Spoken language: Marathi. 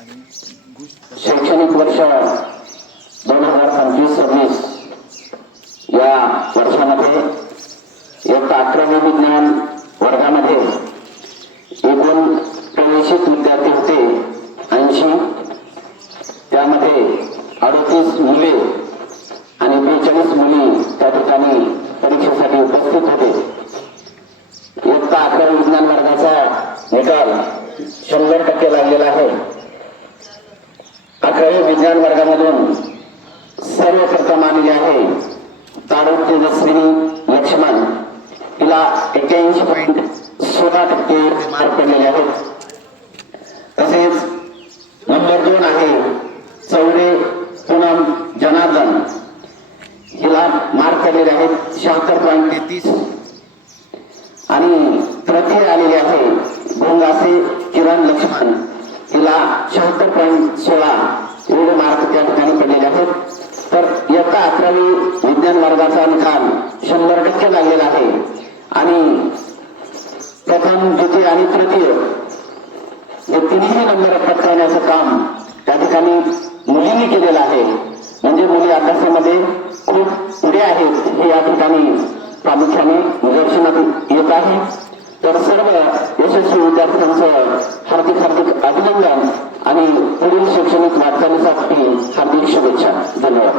शैक्षणिक वर्ष 2025-26 या वर्षामध्ये इयत्ता 11वी विज्ञान वर्गामध्ये एकूण प्रवेशित विद्यार्थी होते 80. त्यामध्ये 38 मुले आणि 42 मुली त्या ठिकाणी परीक्षेसाठी उपस्थित होते. इयत्ता 11वी विज्ञान वर्गाचा निकाल 100% लागलेला आहे. 11वी विज्ञान वर्गामधून सर्वप्रथम आलेले आहे ताडोद तेजस्विनी लक्ष्मण. तिला 81.16% मार्क पडलेले आहेत. तसेच नंबर 2 आहे चौरे पूनम जनार्दन. हिला मार्क पडलेले आहेत 76.33. आणि तृतीय आलेले आहे भोंगासे किरण लक्ष्मण. तिला 76.16 एवढे मार्क त्या ठिकाणी पडलेले आहेत. तर इयत्ता 11वी विज्ञान वर्गाचा निकाल 100% लागलेला आहे. आणि प्रथम, द्वितीय आणि तृतीय हे तिन्ही नंबर पटकावण्याचं काम त्या ठिकाणी मुलींनी केलेलं आहे. म्हणजे मुली अभ्यासामध्ये खूप पुढे आहेत हे या ठिकाणी प्रामुख्याने निदर्शनात येत आहे. तर सर्व यशस्वी विद्यार्थ्यांचं हार्दिक अभिनंदन आणि पुढील शैक्षणिक वाटचालीसाठी हार्दिक शुभेच्छा. धन्यवाद.